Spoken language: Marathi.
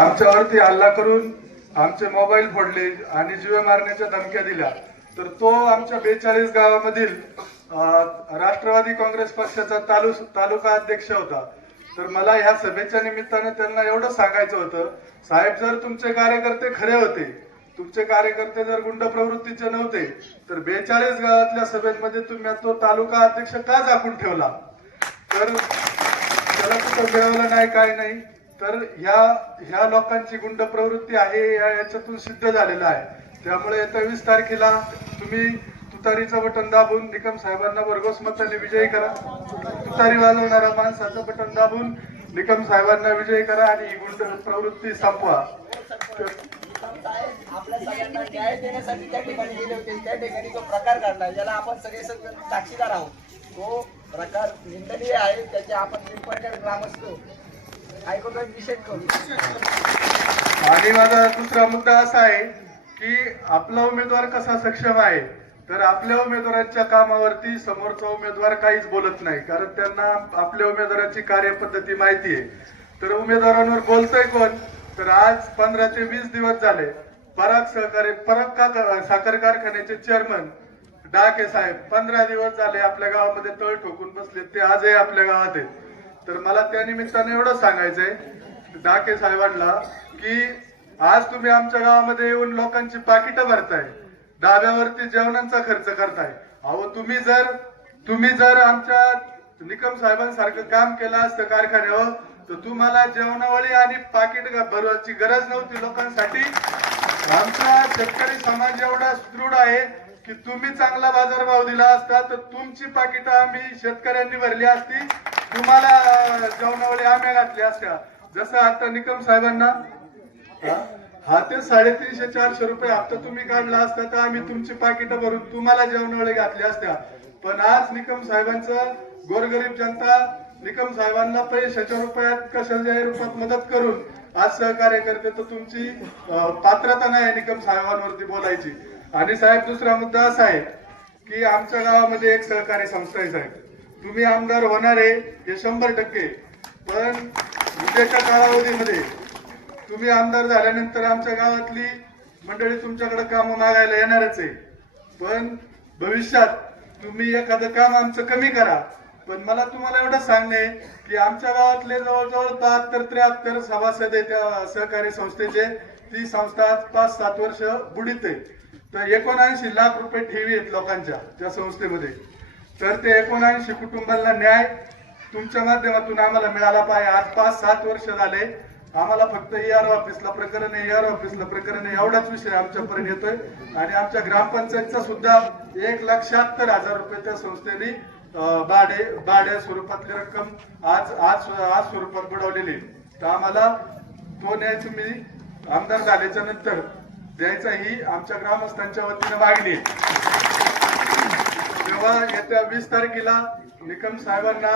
आमच्यावरती हल्ला करून आमचे मोबाईल फोडले आणि जीवे मारण्याच्या धमक्या दिल्या. तर तो आमच्या बेचाळीस गावामधील राष्ट्रवादी काँग्रेस पक्षाचा तालु तालुका अध्यक्ष होता. तर मला ह्या सभेच्या निमित्ताने त्यांना एवढं सांगायचं होतं साहेब जर तुमचे कार्यकर्ते खरे होते तुमचे कार्यकर्ते जर गुंड प्रवृत्तीचे नव्हते तर बेचाळीस गावातल्या सभेमध्ये तुम्ही तो तालुका अध्यक्ष का झाकून ठेवला? तर त्याला कुठं मिळवलं नाही काय नाही. तर ह्या ह्या लोकांची गुंड प्रवृत्ती आहे या याच्यातून सिद्ध झालेलं आहे. त्यामुळे येत्या वीस तारखेला तुम्ही तुतारीचं बटन दाबून निकम साहेबांना भरघोस मताने विजयी करा. तुतारी वाजवणाऱ्या माणसाचं बटन दाबून निकम साहेबांना विजयी करा आणि ही गुंड प्रवृत्ती संपवा. आपल्या सगळ्यांना न्याय देण्यासाठी त्या ठिकाणी गेले होते. त्या ठिकाणी जो प्रकार घडला ज्याला आपण सगळे सगळे साक्षीदार आहोत तो प्रकार निंदनीय आहे त्याचे आपण पिंपळकर ग्रामस्थ आणि माझा दुसरा मुद्दा असा आहे की आपला उमेदवार कसा सक्षम आहे? तर आपल्या उमेदवारांच्या कामावरती समोरचा उमेदवार काहीच बोलत नाही कारण त्यांना आपल्या उमेदवाराची कार्यपद्धती माहिती आहे. तर उमेदवारांवर बोलतोय कोण? तर आज पंधरा ते वीस दिवस झाले. पराग सहकारी पराग का साखर कारखान्याचे चेअरमन डाके साहेब पंधरा दिवस झाले आपल्या गावामध्ये तळ ठोकून बसले ते आजही आपल्या गावात आहेत. तर मला त्या निमित्ताने एवढं सांगायचंय डाके साहेबांना की आज तुम्ही आमच्या गावामध्ये येऊन लोकांची पाकिटं भरताय डाब्यावरती जेवणांचा खर्च करताय. अहो तुम्ही जर तुम्ही जर आमच्या निकम साहेबांसारखं काम केलं असतं कारखान्यावर तर तुम्हाला जेवणावळी आणि पाकिट भरवायची गरज नव्हती लोकांसाठी. आमचा शेतकरी समाज एवढा सुदृढ आहे की तुम्ही चांगला बाजारभाव दिला असता तर तुमची पाकिटं आम्ही शेतकऱ्यांनी भरली असती. तुम्हाला जेवणावळी आम्ही घातल्या असत्या. जसं आता निकम साहेबांना हा? ते साडेतीनशे चारशे रुपये हप्ता तुम्ही काढला असता तर आम्ही तुमची पाकिटं भरून तुम्हाला जेवणावळे घातले असत्या. पण आज निकम साहेबांचं गोरगरीब जनता निकम साहेबांना पैशाच्या रुपयात कशाच्या रूपात मदत करून आज सहकार्य करते तर तुमची पात्रता नाही निकम साहेबांवरती बोलायची. आणि साहेब दुसरा मुद्दा असा आहे की आमच्या गावामध्ये एक सहकारी संस्था आहे साहेब. तुम्ही आमदार होणार आहे हे शंभर टक्के. पण उद्याच्या कालावधीमध्ये तुम्ही आमदार झाल्यानंतर आमच्या गावातली मंडळी तुमच्याकडे काम मागायला येणारच आहे. पण भविष्यात तुम्ही एखादं काम आमचं कमी करा. पण मला तुम्हाला एवढं सांगणे की आमच्या गावातले जवळजवळ बहात्तर त्र्याहत्तर सभासद आहे त्या सहकारी संस्थेचे. ती संस्था आज पाच सात वर्ष बुडीत आहे. तर एकोणऐंशी लाख रुपये ठेवी आहेत लोकांच्या त्या संस्थेमध्ये. तर ते एकोणऐंशी कुटुंबांना न्याय तुमच्या माध्यमातून आम्हाला मिळाला पाहिजे. आज पाच सात वर्ष झाले. आम्हाला फक्त ईआर ऑफिसला प्रकरण आहे. आर ऑफिसला प्रकरण आहे. एवढाच विषय आमच्यापर्यंत येतोय. आणि आमच्या ग्रामपंचायतचा सुद्धा एक लाख शहात्तर हजार रुपये त्या संस्थेने भाडे भाड्या स्वरूपातली रक्कम आज आज आज स्वरूपात बुडवलेली तर आम्हाला तो न्याय तुम्ही आमदार झाल्याच्यानंतर द्यायचा ही आमच्या ग्रामस्थांच्या वतीने मागणी. तेव्हा येत्या वीस तारखेला निकम साहेबांना